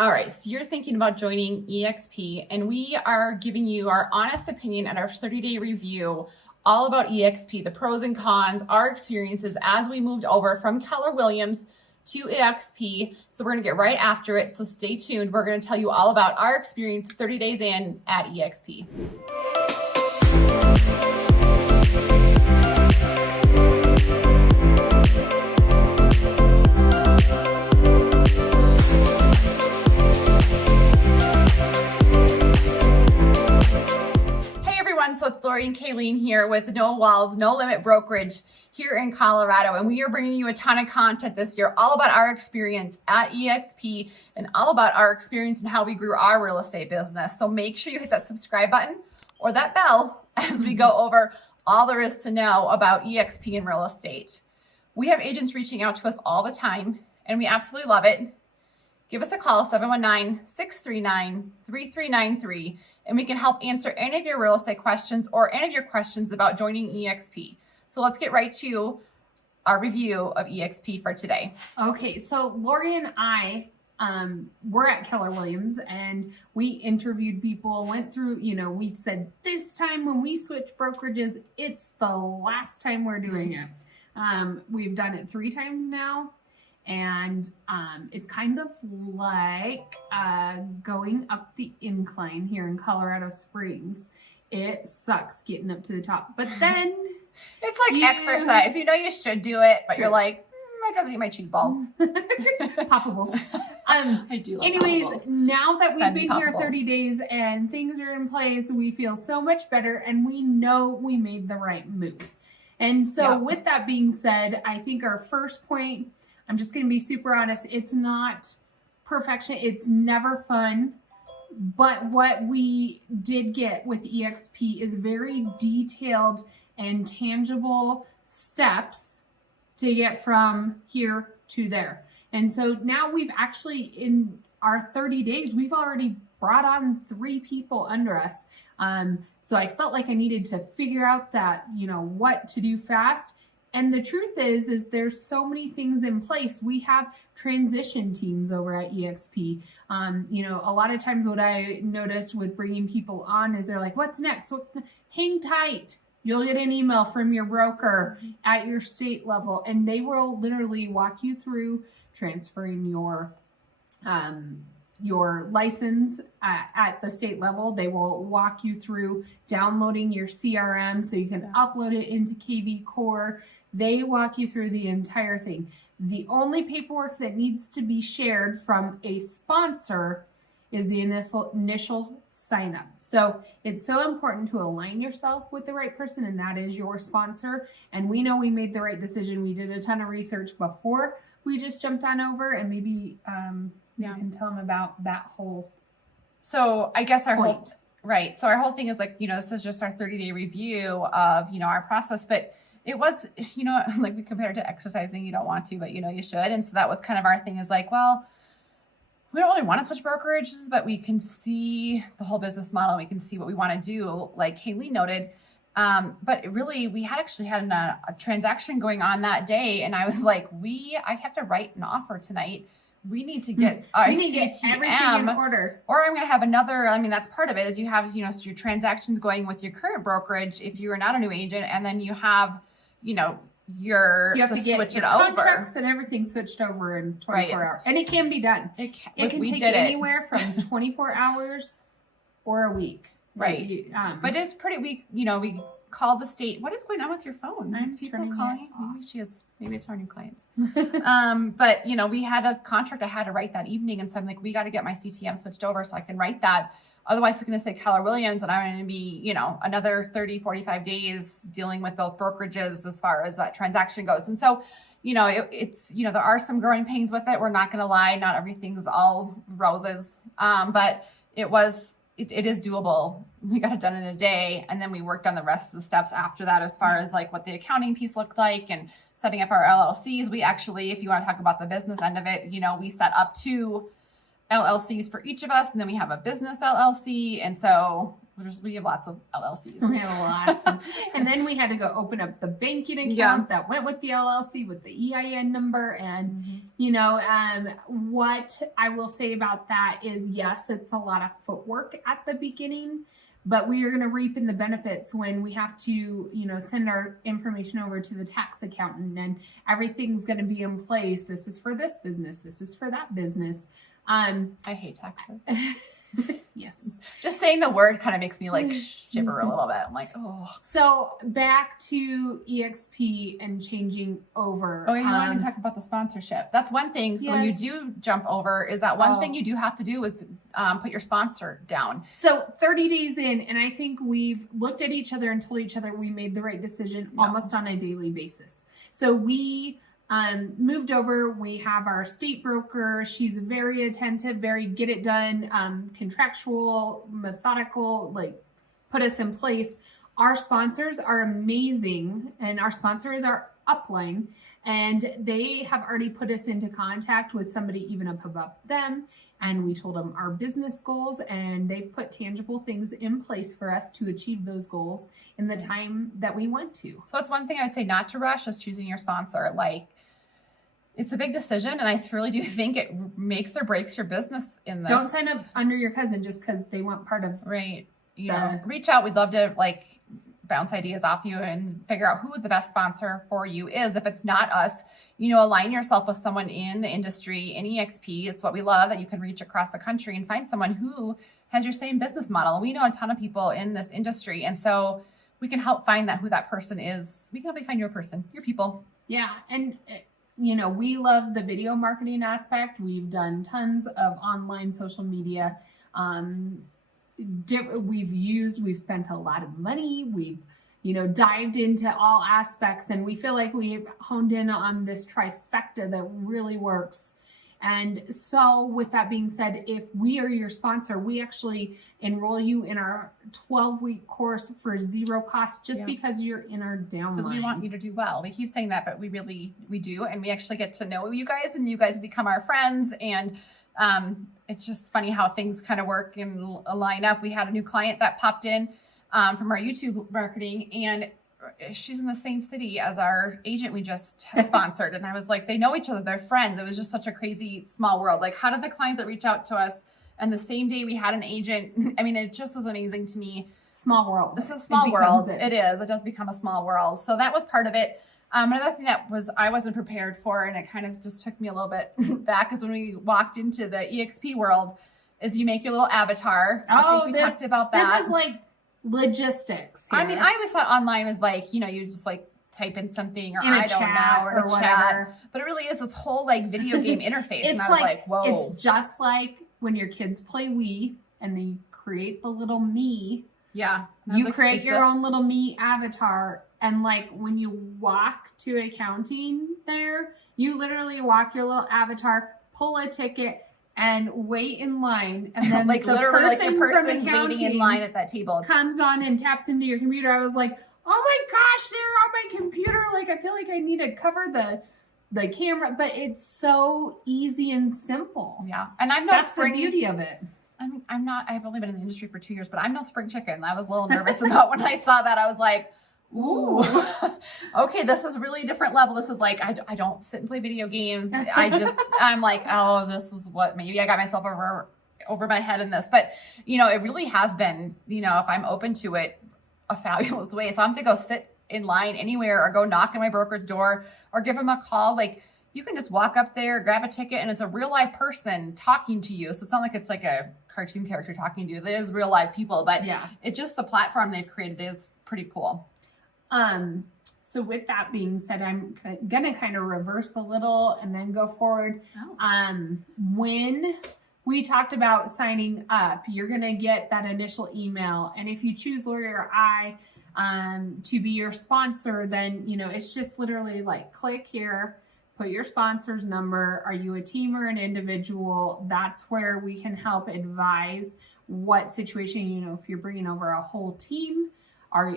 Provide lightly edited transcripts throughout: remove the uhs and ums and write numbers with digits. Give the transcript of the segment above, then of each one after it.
All right, so you're thinking about joining EXP, and we are giving you our honest opinion and our 30-day review all about EXP, the pros and cons, our experiences as we moved over from Keller Williams to EXP. So we're gonna get right after it, so stay tuned. We're gonna tell you all about our experience 30 days in at EXP. So it's Lori and Kayleen here with No Walls, No Limit Brokerage here in Colorado. And we are bringing you a ton of content this year, all about our experience at EXP and all about our experience and how we grew our real estate business. So make sure you hit that subscribe button or that bell as we go over all there is to know about EXP and real estate. We have agents reaching out to us all the time, and we absolutely love it. Give us a call, 719-639-3393, and we can help answer any of your real estate questions or any of your questions about joining EXP. So let's get right to our review of EXP for today. Okay, so Lori and I were at Keller Williams, and we interviewed people, went through, we said this time when we switch brokerages, it's the last time we're doing it. We've done it 3 times now. And it's kind of like going up the incline here in Colorado Springs. It sucks getting up to the top, but then it's like exercise. You know you should do it, but you're like, I'd rather eat my cheese balls. Poppables. I do love anyways, poppables. Now that we've been here 30 days and things are in place, we feel so much better, and we know we made the right move. And so with that being said, I think our first point, I'm just going to be super honest. It's not perfection. It's never fun. But what we did get with EXP is very detailed and tangible steps to get from here to there. And so now we've actually, in our 30 days, we've already brought on 3 people under us. So I felt like I needed to figure out that, what to do fast. And the truth is there's so many things in place. We have transition teams over at EXP. A lot of times what I noticed with bringing people on is they're like, what's next? Hang tight. You'll get an email from your broker at your state level, and they will literally walk you through transferring your license at the state level. They will walk you through downloading your CRM so you can upload it into KV Core. They walk you through the entire thing. The only paperwork that needs to be shared from a sponsor is the initial sign up. So it's so important to align yourself with the right person, and that is your sponsor. And we know we made the right decision. We did a ton of research before we just jumped on over, and maybe you can tell them about that whole. So I guess our point. So our whole thing is like, this is just our 30-day review of, our process, but it was, like we compared it to exercising. You don't want to, but you should. And so that was kind of our thing, is like, well, we don't really want to switch brokerages, but we can see the whole business model. We can see what we want to do, like Kaylee noted. But really, we had a transaction going on that day. And I was like, I have to write an offer tonight. We need to get our everything in order. Or I'm going to have another, that's part of it, is you have, so your transactions going with your current brokerage if you are not a new agent, and then you have, you have to get switch your contracts and everything switched over in 24 hours. And it can be done. It can take anywhere from 24 hours or a week. Right. But it's pretty, we called the state. What is going on with your phone? I'm people calling. Maybe it's our new clients. But we had a contract I had to write that evening. And so I'm like, we got to get my CTM switched over so I can write that. Otherwise it's going to say Keller Williams, and I'm going to be, another 30, 45 days dealing with both brokerages as far as that transaction goes. And so, it's, there are some growing pains with it. We're not going to lie. Not everything's all roses. But it is doable. We got it done in a day, and then we worked on the rest of the steps after that, as far as like what the accounting piece looked like and setting up our LLCs. We actually, if you want to talk about the business end of it, we set up 2 LLCs for each of us, and then we have a business LLC, and so we have lots of LLCs. We have lots. And then we had to go open up the banking account that went with the LLC with the EIN number. And, what I will say about that is, yes, it's a lot of footwork at the beginning, but we are going to reap in the benefits when we have to, send our information over to the tax accountant and everything's going to be in place. This is for this business. This is for that business. I hate taxes. Yes. Just saying the word kind of makes me like shiver a little bit. I'm like, oh. So back to EXP and changing over. Oh, I want to talk about the sponsorship. That's one thing. So when you do jump over, is that one thing you do have to do is put your sponsor down. So 30 days in, and I think we've looked at each other and told each other we made the right decision almost on a daily basis. So we moved over. We have our state broker. She's very attentive, very get it done, contractual, methodical, like put us in place. Our sponsors are amazing, and our sponsor is our upline, and they have already put us into contact with somebody even up above them. And we told them our business goals, and they've put tangible things in place for us to achieve those goals in the time that we want to. So it's one thing I would say not to rush is choosing your sponsor. Like, it's a big decision, and I really do think it makes or breaks your business in this. Don't sign up under your cousin just because they want part of reach out. We'd love to bounce ideas off you and figure out who the best sponsor for you is. If it's not us, align yourself with someone in the industry, in EXP. It's what we love, that you can reach across the country and find someone who has your same business model. We know a ton of people in this industry, and so we can help find who that person is. We can help you find your person, your people. Yeah, and we love the video marketing aspect. We've done tons of online social media. We've spent a lot of money. We've, dived into all aspects, and we feel like we've honed in on this trifecta that really works. And so with that being said, if we are your sponsor, we actually enroll you in our 12-week course for zero cost just because you're in our downline. Because we want you to do well. We keep saying that, but we do. And we actually get to know you guys, and you guys become our friends. And it's just funny how things kind of work and line up. We had a new client that popped in from our YouTube marketing, and she's in the same city as our agent we just sponsored. And I was like, they know each other. They're friends. It was just such a crazy small world. Like, how did the client that reached out to us and the same day we had an agent? I mean, it just was amazing to me. Small world. This is a small world. It is. It does become a small world. So that was part of it. Another thing that I wasn't prepared for, and it kind of just took me a little bit back, is when we walked into the EXP world, is you make your little avatar. I think we talked about that. This is like logistics here. I mean, I always thought online was like, you just like type in something, or in I don't know, or whatever. Chat. But it really is this whole video game interface. It's and I was like, whoa. It's just like when your kids play Wii and they create the little me. Yeah. You create your own little me avatar. And when you walk to accounting there, you literally walk your little avatar, pull a ticket, and wait in line, and then the person waiting in line at that table comes on and taps into your computer. I was like, oh my gosh, they're on my computer. I feel like I need to cover the camera, but it's so easy and simple. Yeah, and that's the beauty of it. I'm not. I've only been in the industry for 2 years, but I'm no spring chicken. I was a little nervous about when I saw that. I was like, ooh, okay, this is really a different level. This is like, I don't sit and play video games. I'm like, oh, this is what, maybe I got myself over my head in this. But, it really has been, if I'm open to it, a fabulous way. So I have to go sit in line anywhere, or go knock on my broker's door, or give them a call. You can just walk up there, grab a ticket, and it's a real live person talking to you. So it's not like it's like a cartoon character talking to you. It is real live people, but it's just the platform they've created is pretty cool. So with that being said, I'm going to kind of reverse a little and then go forward. When we talked about signing up, you're going to get that initial email. And if you choose Lori or I, to be your sponsor, then, it's just literally click here, put your sponsor's number. Are you a team or an individual? That's where we can help advise what situation, if you're bringing over a whole team,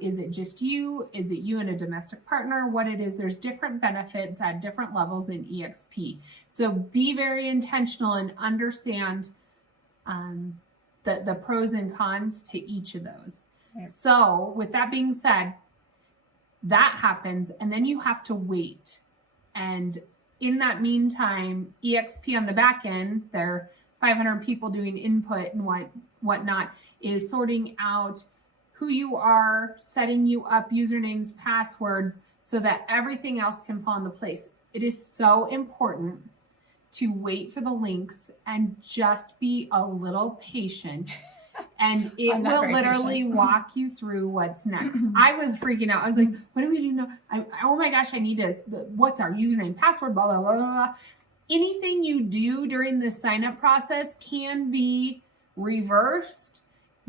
is it just you? Is it you and a domestic partner? What it is, there's different benefits at different levels in EXP. So be very intentional and understand the pros and cons to each of those. Right. So with that being said, that happens, and then you have to wait. And in that meantime, EXP on the back end, their 500 people doing input and whatnot, is sorting out who you are, setting you up usernames, passwords, so that everything else can fall into place. It is so important to wait for the links and just be a little patient. And it will literally walk you through what's next. I was freaking out. I was like, what do we do now? Oh my gosh, I need what's our username, password, blah, blah, blah, blah, blah. Anything you do during the sign up process can be reversed.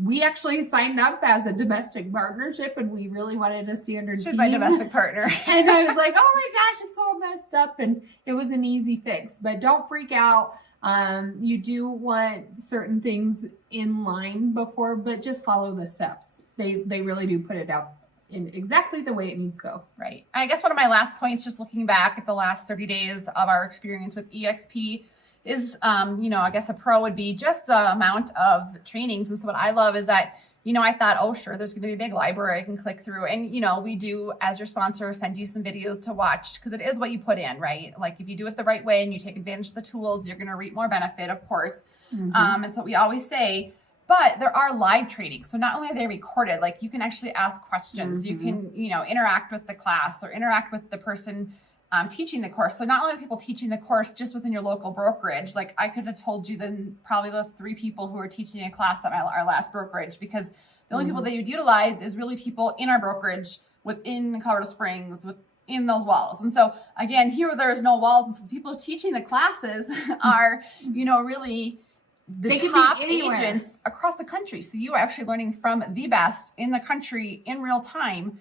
We actually signed up as a domestic partnership, and we really wanted a standard team. She's my domestic partner. And I was like, oh my gosh, it's all messed up. And it was an easy fix, but don't freak out. You do want certain things in line before, but just follow the steps. They really do put it out in exactly the way it needs to go. Right. I guess one of my last points, just looking back at the last 30 days of our experience with EXP, is, I guess a pro would be just the amount of trainings. And so what I love is that, I thought, oh, sure, there's going to be a big library I can click through. And, we do, as your sponsor, send you some videos to watch, because it is what you put in, right? Like if you do it the right way and you take advantage of the tools, you're going to reap more benefit, of course. Mm-hmm. And so we always say, but there are live trainings. So not only are they recorded, like you can actually ask questions, you can, interact with the class or interact with the person teaching the course. So not only the people teaching the course just within your local brokerage, like I could have told you then probably the 3 people who are teaching a class at our last brokerage, because the only people they would utilize is really people in our brokerage within Colorado Springs, within those walls. And so again, here there's no walls. And so the people teaching the classes are, really the top agents across the country. So you are actually learning from the best in the country in real time.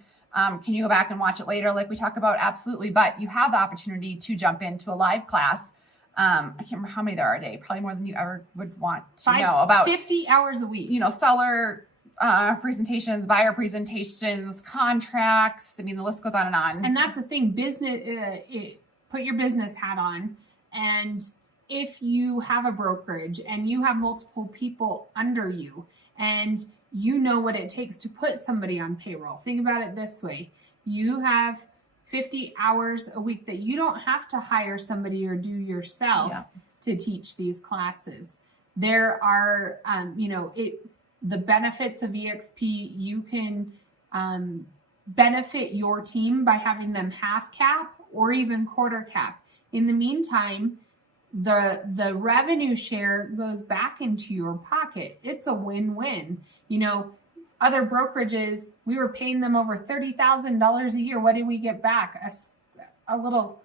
Can you go back and watch it later like we talk about? Absolutely. But you have the opportunity to jump into a live class. I can't remember how many there are a day, probably more than you ever would want to know. About 50 hours a week. Seller presentations, buyer presentations, contracts. I mean, the list goes on and on. And that's the thing, business, put your business hat on. And if you have a brokerage and you have multiple people under you, and you know what it takes to put somebody on payroll. Think about it this way. You have 50 hours a week that you don't have to hire somebody or do yourself to teach these classes. There are, the benefits of EXP. You can benefit your team by having them half cap or even quarter cap. In the meantime, the revenue share goes back into your pocket. It's a win-win. Other brokerages, we were paying them over $30,000 a year. What did we get back? A little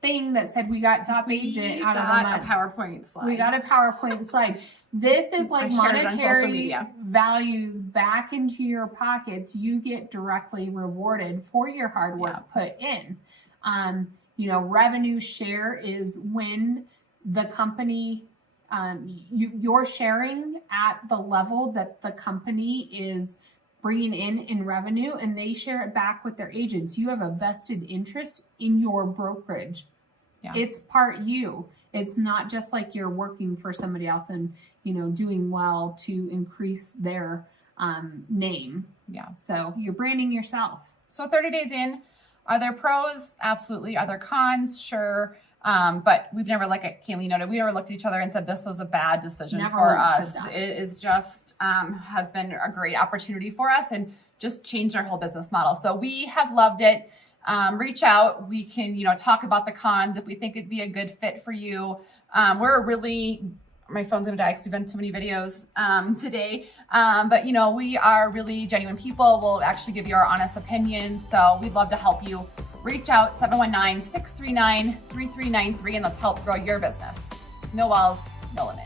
thing that said we got top agent out of the month. A PowerPoint slide. We got a PowerPoint slide. This is like monetary values back into your pockets. You get directly rewarded for your hard work put in. Revenue share is when the company, you're sharing at the level that the company is bringing in revenue, and they share it back with their agents. You have a vested interest in your brokerage. Yeah. It's part you. It's not just like you're working for somebody else and, doing well to increase their name. Yeah. So you're branding yourself. So 30 days in, are there pros? Absolutely. Are there cons? Sure. But we've never, like Kaylee noted, we never looked at each other and said, this was a bad decision for us. It is just, has been a great opportunity for us and just changed our whole business model. So we have loved it. Reach out. We can, talk about the cons if we think it'd be a good fit for you. My phone's going to die because we've done too many videos today. But, we are really genuine people. We'll actually give you our honest opinion. So we'd love to help you. Reach out, 719-639-3393, and let's help grow your business. No walls, no limit.